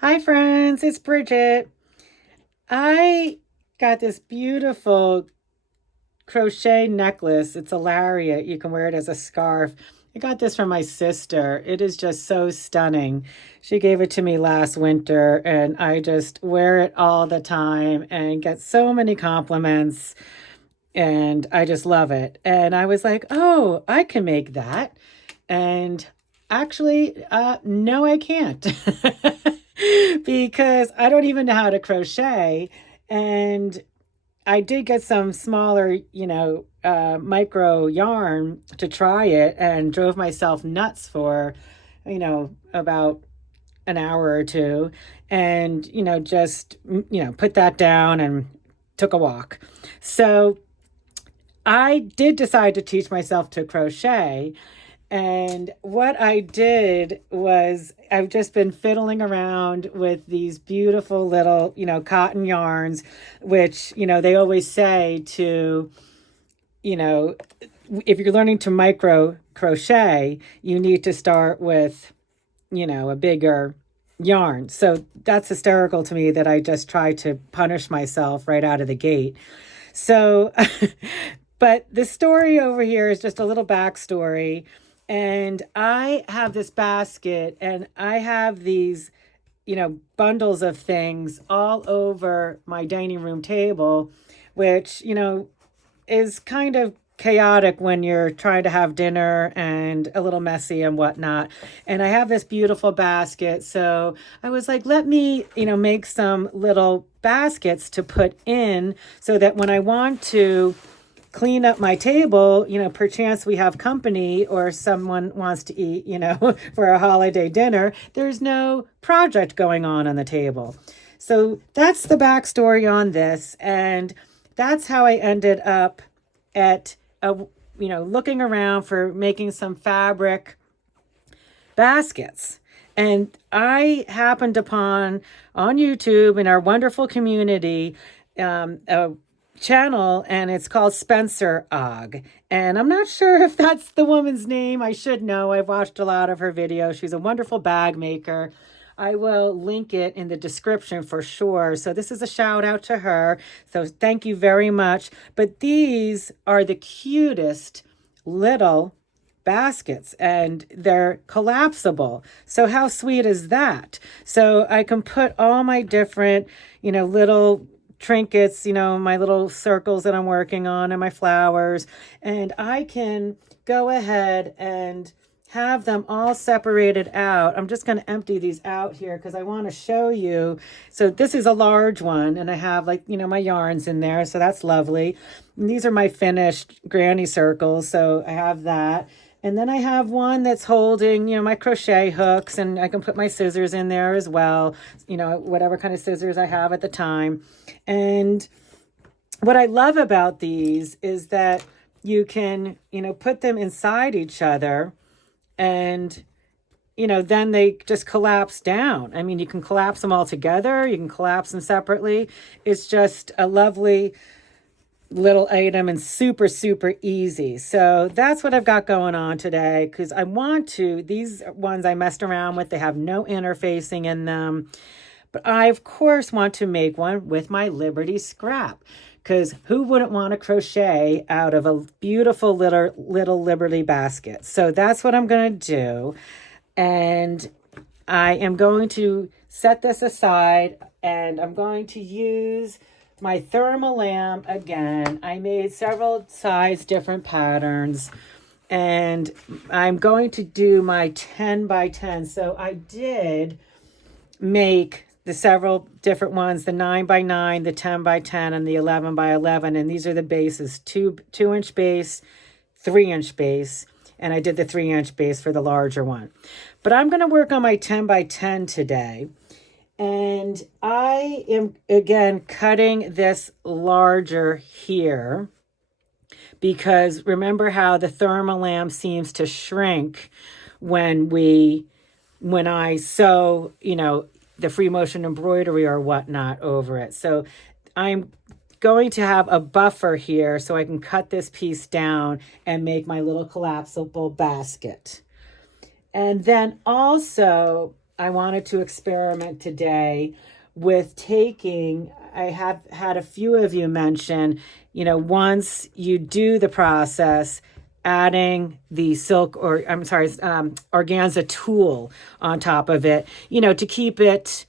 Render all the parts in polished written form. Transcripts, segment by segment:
Hi friends, it's Bridget. I got this beautiful crochet necklace. It's a lariat. You can wear it as a scarf. I got this from my sister. It is just so stunning. She gave it to me last winter and I just wear it all the time and get so many compliments and I just love it. And I was like, "Oh, I can make that." And actually, no, I can't because I don't even know how to crochet. And I did get some smaller, micro yarn to try it and drove myself nuts for, about an hour or two. And, just, put that down and took a walk. So I did decide to teach myself to crochet. And what I did was I've just been fiddling around with these beautiful little, cotton yarns, which, they always say to, you know, if you're learning to micro crochet, you need to start with, a bigger yarn. So that's hysterical to me that I just tried to punish myself right out of the gate. So, but the story over here is just a little backstory. And I have this basket and I have these, bundles of things all over my dining room table, which, is kind of chaotic when you're trying to have dinner and a little messy and whatnot. And I have this beautiful basket. So I was like, let me, make some little baskets to put in so that when I want to clean up my table, perchance we have company or someone wants to eat, for a holiday dinner, there's no project going on the table. So that's the backstory on this. And that's how I ended up at looking around for making some fabric baskets. And I happened upon on YouTube in our wonderful community a channel, and it's called Spencer Ogg. And I'm not sure if that's the woman's name. I should know. I've watched a lot of her videos. She's a wonderful bag maker. I will link it in the description for sure. So this is a shout out to her. So thank you very much. But these are the cutest little baskets and they're collapsible. So how sweet is that? So I can put all my different, little trinkets, my little circles that I'm working on and my flowers, and I can go ahead and have them all separated out. I'm just going to empty these out here because I want to show you. So this is a large one and I have my yarns in there. So that's lovely. And these are my finished granny circles. So I have that. And then I have one that's holding, my crochet hooks, and I can put my scissors in there as well, whatever kind of scissors I have at the time. And what I love about these is that you can, put them inside each other and, then they just collapse down. I mean, you can collapse them all together. You can collapse them separately. It's just a lovely little item and super, super easy. So that's what I've got going on today because I want to, these ones I messed around with, they have no interfacing in them. But I, of course, want to make one with my Liberty scrap because who wouldn't want to crochet out of a beautiful little Liberty basket? So that's what I'm going to do. And I am going to set this aside and I'm going to use my thermal lamp again. I made several size different patterns and I'm going to do my 10 by 10. So I did make the several different ones, the 9 by 9, the 10 by 10, and the 11 by 11. And these are the bases, 2-inch base, 3-inch base. And I did the 3-inch base for the larger one. But I'm going to work on my 10 by 10 today. And I am, again, cutting this larger here because remember how the thermal lamp seems to shrink when I sew, the free motion embroidery or whatnot over it. So I'm going to have a buffer here so I can cut this piece down and make my little collapsible basket. And then also I wanted to experiment today with taking, I have had a few of you mention, once you do the process, adding the silk, or I'm sorry, organza tulle on top of it, to keep it,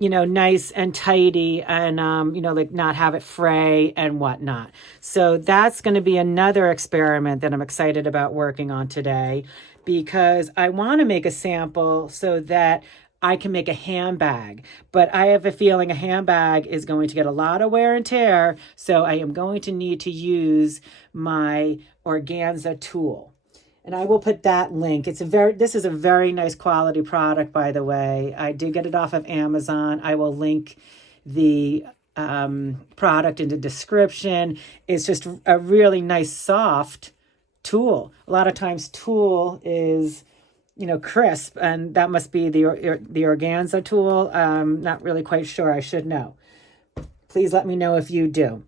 nice and tidy and, like not have it fray and whatnot. So that's going to be another experiment that I'm excited about working on today, because I want to make a sample so that I can make a handbag. But I have a feeling a handbag is going to get a lot of wear and tear. So I am going to need to use my organza tulle. And I will put that link. This is a very nice quality product, by the way. I did get it off of Amazon. I will link the product in the description. It's just a really nice, soft tulle. A lot of times tulle is, crisp, and that must be the organza tulle. Not really quite sure. I should know. Please let me know if you do.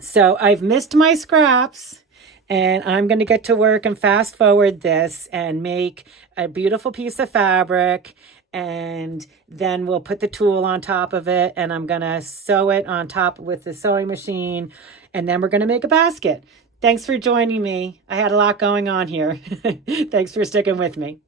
So I've missed my scraps, and I'm going to get to work and fast forward this and make a beautiful piece of fabric. And then we'll put the tulle on top of it, and I'm going to sew it on top with the sewing machine. And then we're going to make a basket. Thanks for joining me. I had a lot going on here. Thanks for sticking with me.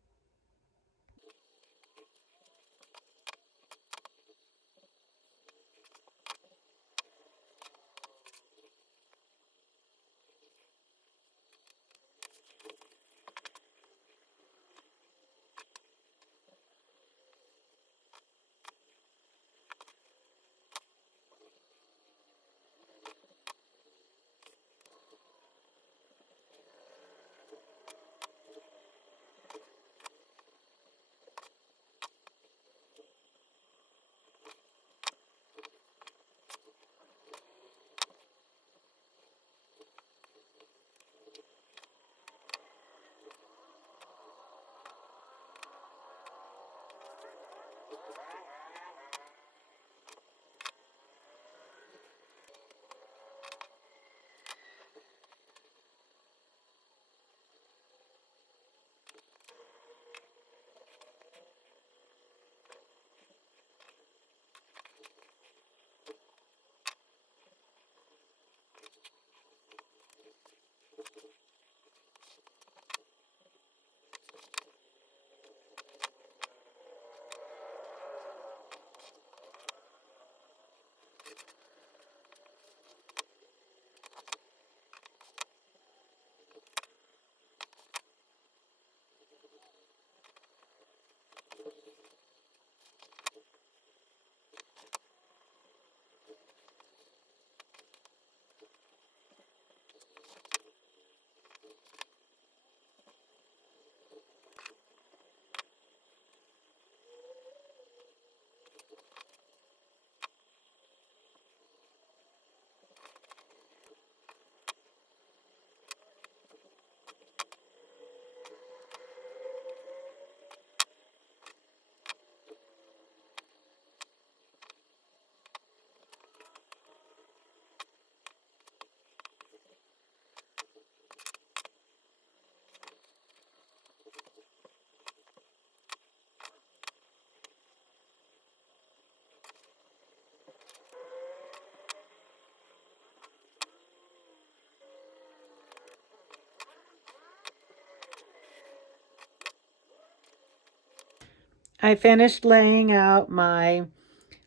I finished laying out my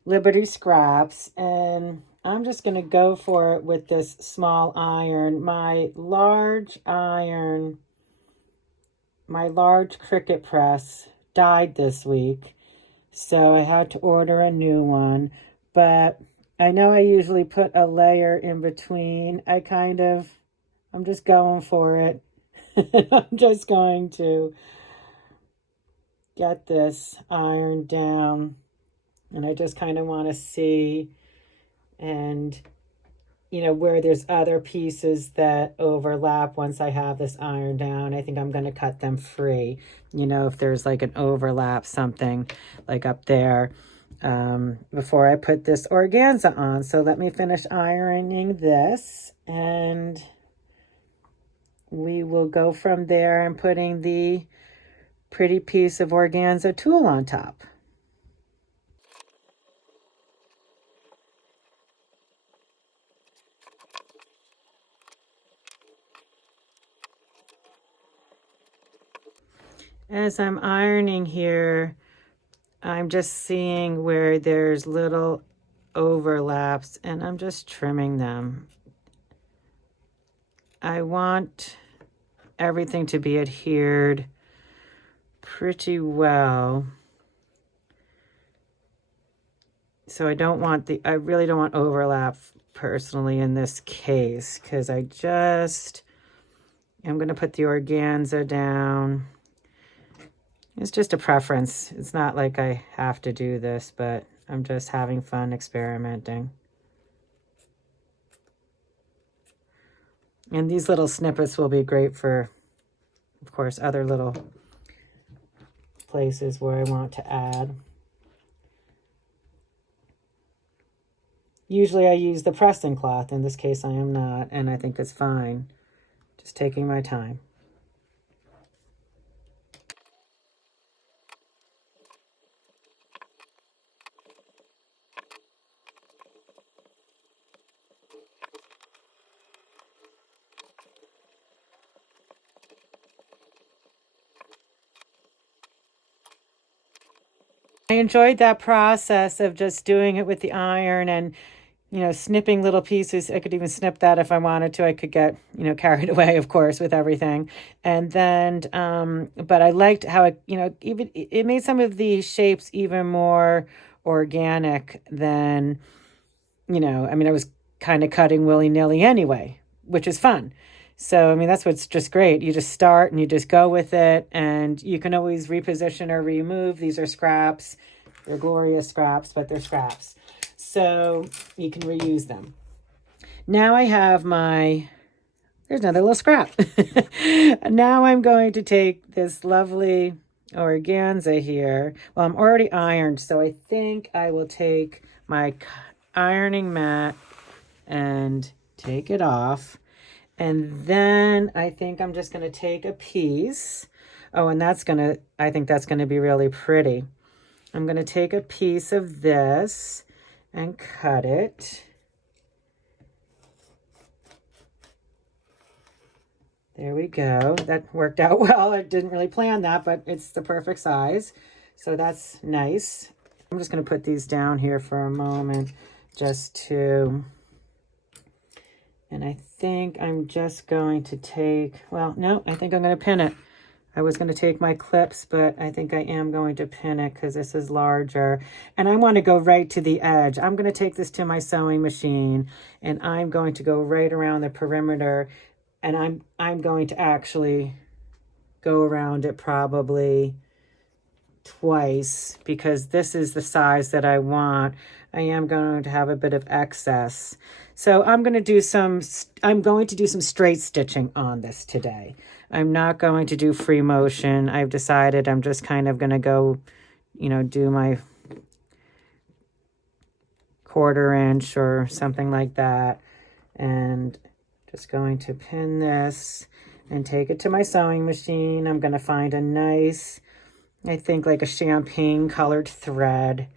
Liberty scraps, and I'm just going to go for it with this small iron. My large iron, my large Cricut press died this week, so I had to order a new one. But I know I usually put a layer in between. I'm just going for it. I'm just going to get this iron down, and I just kind of want to see, and where there's other pieces that overlap. Once I have this iron down, I think I'm going to cut them free, if there's like an overlap, something like up there, before I put this organza on. So let me finish ironing this, and we will go from there and putting the pretty piece of organza tulle on top. As I'm ironing here, I'm just seeing where there's little overlaps and I'm just trimming them. I want everything to be adhered pretty well. So I really don't want overlap personally in this case, because I'm going to put the organza down. It's just a preference. It's not like I have to do this, but I'm just having fun experimenting. And these little snippets will be great for, of course, other little places where I want to add. Usually I use the pressing cloth. In this case, I am not, and I think it's fine. Just taking my time. I enjoyed that process of just doing it with the iron and, you know, snipping little pieces. I could even snip that if I wanted to. I could get, you know, carried away, of course, with everything. And then, but I liked how it, you know, even it made some of the shapes even more organic than, you know, I mean, I was kind of cutting willy-nilly anyway, which is fun. So, I mean, that's what's just great. You just start and you just go with it, and you can always reposition or remove. These are scraps. They're glorious scraps, but they're scraps. So you can reuse them. Now I have there's another little scrap. Now I'm going to take this lovely organza here. Well, I'm already ironed, so I think I will take my ironing mat and take it off. And then I think I'm just going to take a piece. Oh, and I think that's going to be really pretty. I'm going to take a piece of this and cut it. There we go. That worked out well. I didn't really plan that, but it's the perfect size. So that's nice. I'm just going to put these down here for a moment and I think I'm just going to take, well, no, I think I'm going to pin it. I was going to take my clips, but I think I am going to pin it because this is larger. And I want to go right to the edge. I'm going to take this to my sewing machine, and I'm going to go right around the perimeter, and I'm going to actually go around it probably twice because this is the size that I want. I am going to have a bit of excess. So I'm going to do some straight stitching on this today. I'm not going to do free motion. I've decided I'm just kind of going to go, you know, do my 1/4 inch or something like that. And just going to pin this and take it to my sewing machine. I'm going to find a nice, I think like a champagne colored thread,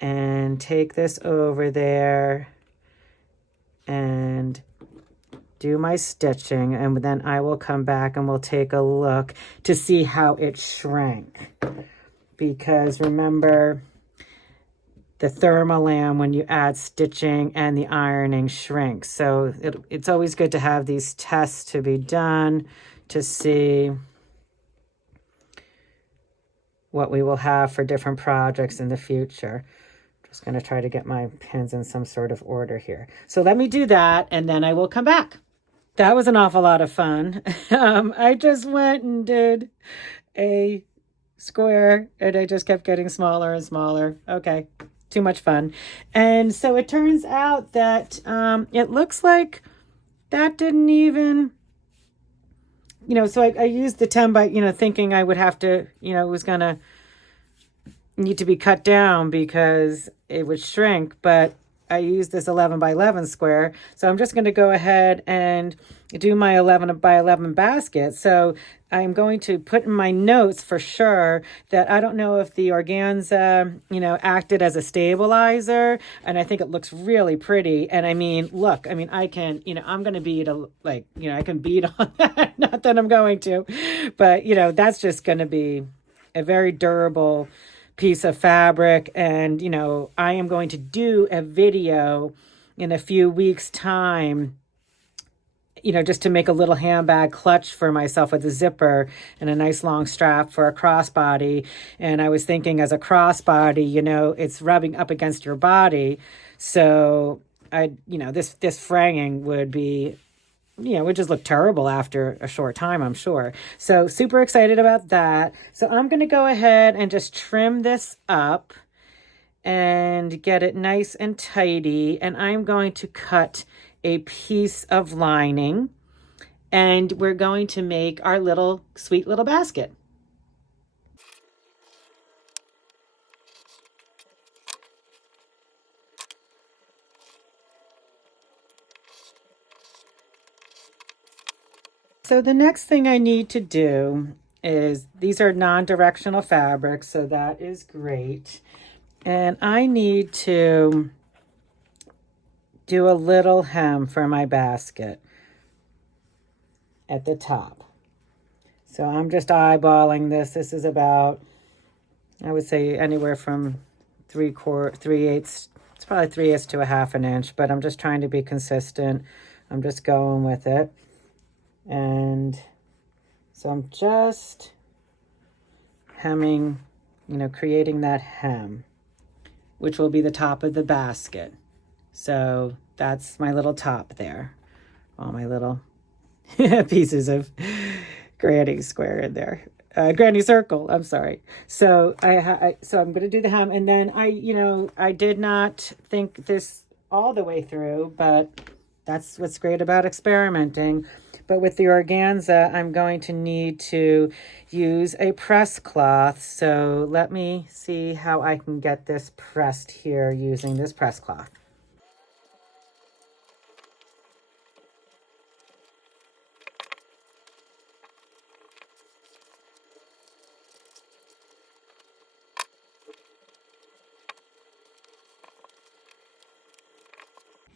and take this over there and do my stitching, and then I will come back and we'll take a look to see how it shrank. Because remember, the thermolam, when you add stitching and the ironing, shrinks. So it's always good to have these tests to be done to see what we will have for different projects in the future. Just going to try to get my pins in some sort of order here. So let me do that, and then I will come back. That was an awful lot of fun. I just went and did a square, and I just kept getting smaller and smaller. Okay, too much fun. And so it turns out that it looks like that didn't even, you know, so I used the 10 by, you know, thinking I would have to, you know, it was going to need to be cut down because it would shrink, but I use this 11 by 11 square. So I'm just going to go ahead and do my 11 by 11 basket. So I'm going to put in my notes for sure that I don't know if the organza, you know, acted as a stabilizer, and I think it looks really pretty. And I mean, look, I mean, I can, you know, I'm going to bead like, you know, I can bead on that. Not that I'm going to, but you know, that's just going to be a very durable piece of fabric. And, you know, I am going to do a video in a few weeks' time, you know, just to make a little handbag clutch for myself with a zipper and a nice long strap for a crossbody. And I was thinking, as a crossbody, you know, it's rubbing up against your body. So you know, this fraying would be, you know, would just look terrible after a short time, I'm sure. So super excited about that. So I'm going to go ahead and just trim this up and get it nice and tidy. And I'm going to cut a piece of lining, and we're going to make our little sweet little basket. So the next thing I need to do is, these are non-directional fabrics, so that is great. And I need to do a little hem for my basket at the top. So I'm just eyeballing this. This is about, I would say, anywhere from 3/8, it's probably 3/8 to a half an inch, but I'm just trying to be consistent. I'm just going with it. And so I'm just hemming, you know, creating that hem, which will be the top of the basket. So that's my little top there. All my little pieces of granny square in there. Granny circle, I'm sorry. So so I'm going to do the hem, and then you know, I did not think this all the way through, but that's what's great about experimenting. But with the organza, I'm going to need to use a press cloth. So let me see how I can get this pressed here using this press cloth.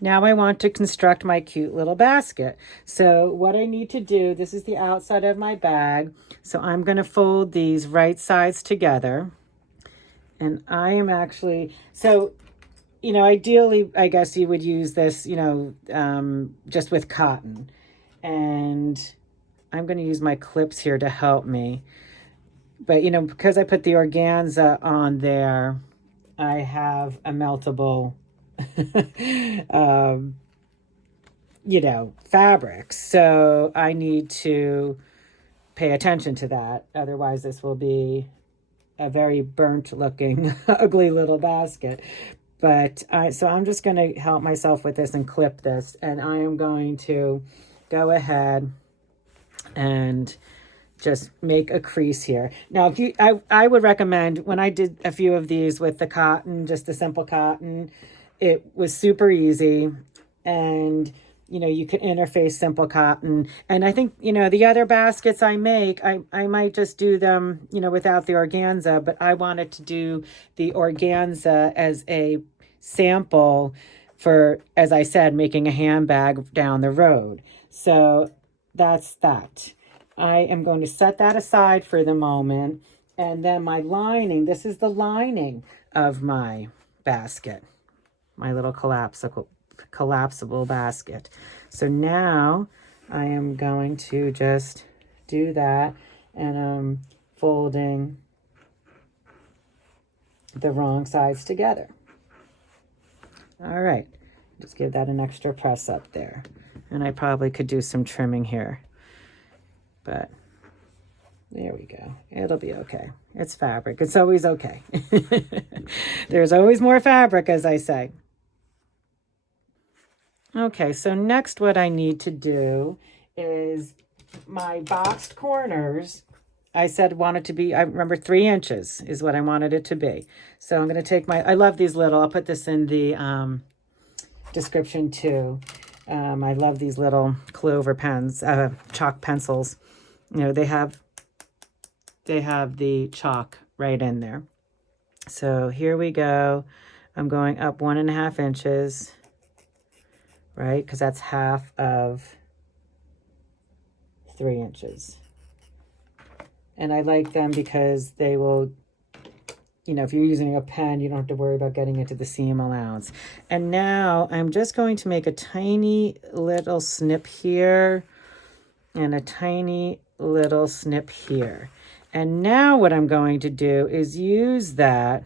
Now I want to construct my cute little basket. So what I need to do, this is the outside of my bag. So I'm going to fold these right sides together. And I am actually, so, you know, ideally, I guess you would use this, you know, just with cotton. And I'm going to use my clips here to help me. But, you know, because I put the organza on there, I have a meltable you know, fabrics. So I need to pay attention to that. Otherwise, this will be a very burnt looking, ugly little basket. But so I'm just going to help myself with this and clip this. And I am going to go ahead and just make a crease here. Now, if you, I would recommend, when I did a few of these with the cotton, just the simple cotton, it was super easy. And, you know, you could interface simple cotton. And I think, you know, the other baskets I make, I might just do them, you know, without the organza, but I wanted to do the organza as a sample for, as I said, making a handbag down the road. So that's that. I am going to set that aside for the moment. And then my lining, this is the lining of my basket, my little collapsible basket. So now I am going to just do that, and I'm folding the wrong sides together. All right, just give that an extra press up there. And I probably could do some trimming here, but there we go. It'll be okay. It's fabric. It's always okay. There's always more fabric, as I say. Okay, so next what I need to do is my boxed corners. I said wanted to be, I remember 3 inches is what I wanted it to be. So I'm going to take my, I love these little, I'll put this in the description too. I love these little clover pens, chalk pencils. You know, they have the chalk right in there. So here we go. I'm going up 1.5 inches, right? Because that's half of 3 inches. And I like them because they will, you know, if you're using a pen, you don't have to worry about getting into the seam allowance. And now I'm just going to make a tiny little snip here and a tiny little snip here. And now what I'm going to do is use that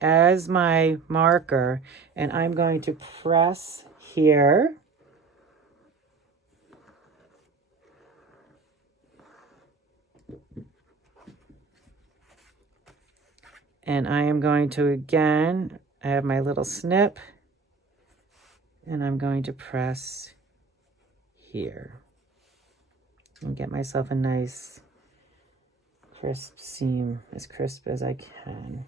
as my marker, and I'm going to press here. And I am going to, again, I have my little snip, and I'm going to press here and get myself a nice crisp seam, as crisp as I can.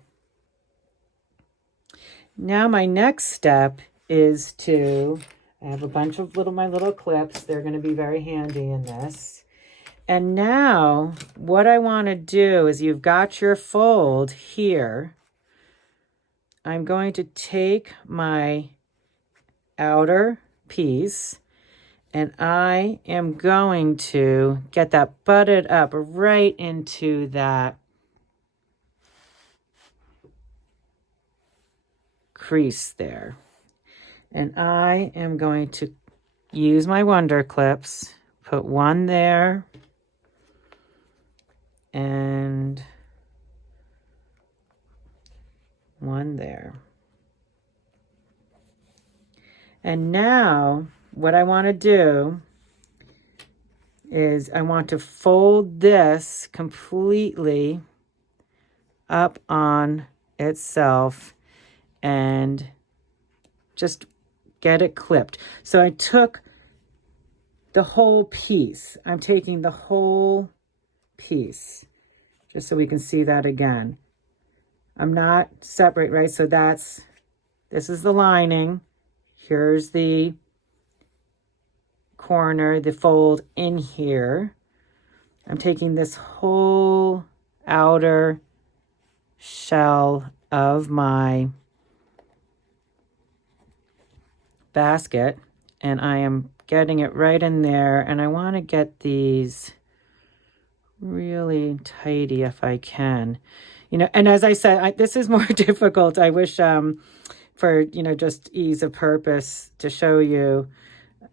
Now my next step is to, I have a bunch of my little clips. They're going to be very handy in this. And now what I want to do is, you've got your fold here. I'm going to take my outer piece and I am going to get that butted up right into that crease there. And I am going to use my Wonder Clips, put one there and one there. And now what I want to do is I want to fold this completely up on itself and just get it clipped. So I took the whole piece. I'm taking the whole piece just so we can see that again. I'm not separate, right? So this is the lining. Here's the corner, the fold in here. I'm taking this whole outer shell of my basket and I am getting it right in there, and I want to get these really tidy if I can. You know, and as I said, this is more difficult. I wish for, you know, just ease of purpose to show you,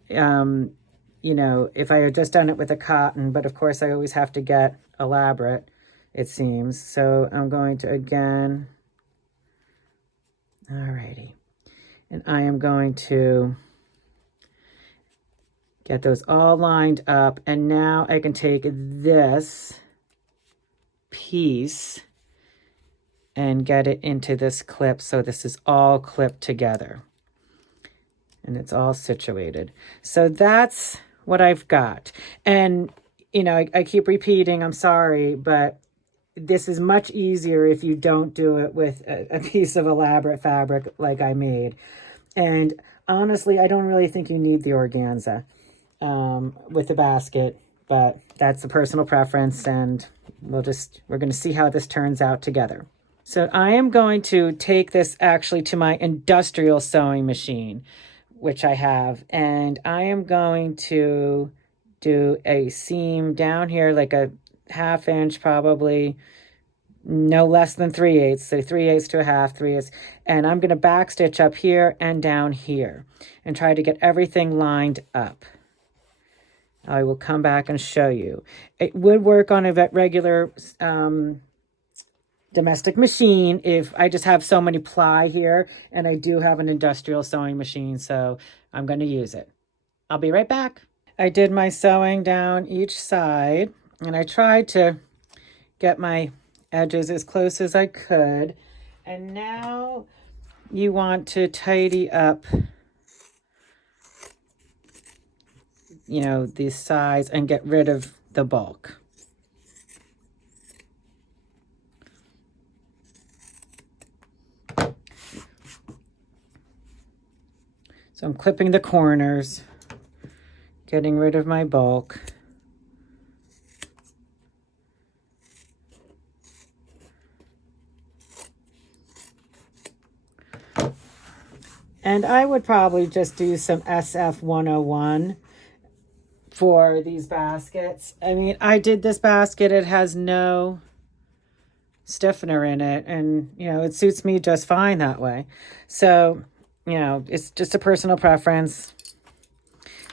you know, if I had just done it with a cotton, but of course I always have to get elaborate, it seems. So I'm going to, again, alrighty. And I am going to get those all lined up. And now I can take this piece and get it into this clip. So this is all clipped together and it's all situated. So that's what I've got. And, you know, I keep repeating, I'm sorry, but this is much easier if you don't do it with a piece of elaborate fabric like I made. And honestly, I don't really think you need the organza with the basket, but that's a personal preference, and we're going to see how this turns out together. So I am going to take this actually to my industrial sewing machine, which I have, and I am going to do a seam down here, like a 1/2 inch, probably no less than 3/8, so 3/8 to a 1/2, 3/8, and I'm going to back stitch up here and down here and try to get everything lined up. I will come back and show you. It would work on a regular domestic machine if I just have so many ply here, and I do have an industrial sewing machine, so I'm going to use it. I'll be right back. I did my sewing down each side, and I tried to get my edges as close as I could. And now you want to tidy up, you know, these sides and get rid of the bulk. So I'm clipping the corners, getting rid of my bulk. And I would probably just do some SF 101 for these baskets. I mean, I did this basket. It has no stiffener in it, and you know, it suits me just fine that way. So, you know, it's just a personal preference.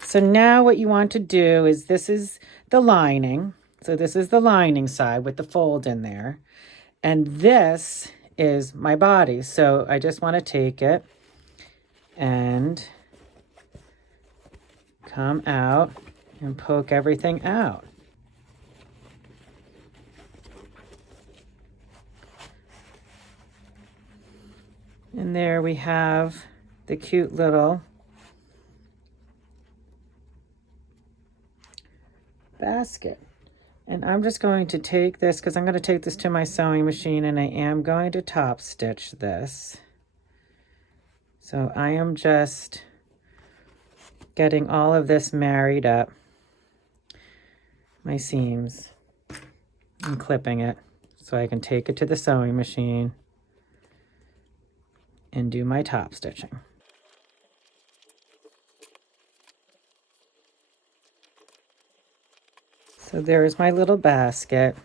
So now what you want to do is, this is the lining. So this is the lining side with the fold in there. And this is my body. So I just want to take it and come out and poke everything out. And there we have the cute little basket. And I'm just going to take this, because I'm going to take this to my sewing machine, and I am going to top stitch this. So I am just getting all of this married up, my seams, and clipping it so I can take it to the sewing machine and do my top stitching. So there's my little basket.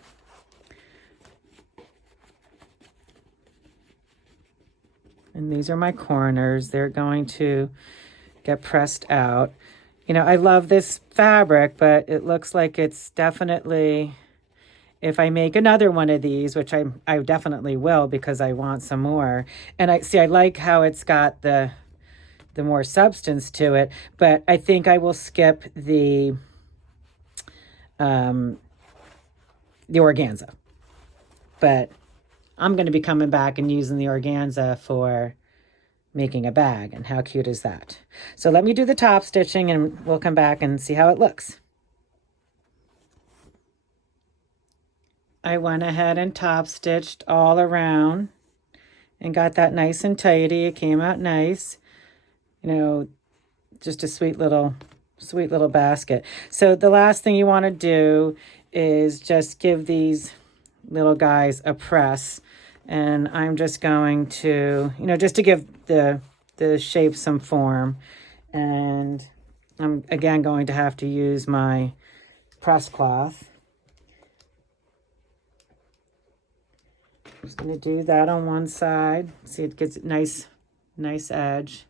And these are my corners. They're going to get pressed out. You know, I love this fabric, but it looks like it's definitely, if I make another one of these, which I definitely will because I want some more. And I like how it's got the more substance to it, but I think I will skip the organza. But I'm going to be coming back and using the organza for making a bag, and how cute is that? So let me do the top stitching and we'll come back and see how it looks. I went ahead and top stitched all around and got that nice and tidy. It came out nice. You know, just a sweet little basket. So the last thing you want to do is just give these little guys a press. And I'm just going to, you know, just to give the shape some form. And I'm again going to have to use my press cloth. Just going to do that on one side. See, it gets a nice edge.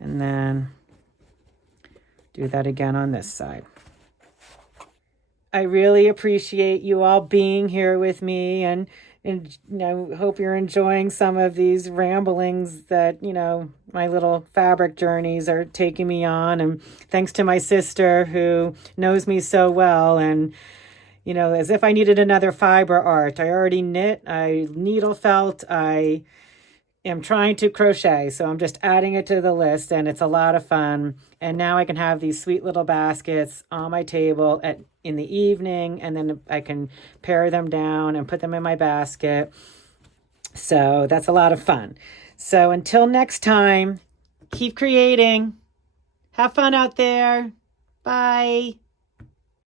And then do that again on this side. I really appreciate you all being here with me, and you know, hope you're enjoying some of these ramblings that, you know, my little fabric journeys are taking me on. And thanks to my sister who knows me so well, and you know, as if I needed another fiber art. I already knit, I needle felt, I am trying to crochet, so I'm just adding it to the list, and it's a lot of fun. And now I can have these sweet little baskets on my table in the evening, and then I can pare them down and put them in my basket. So that's a lot of fun. So until next time, keep creating. Have fun out there. Bye.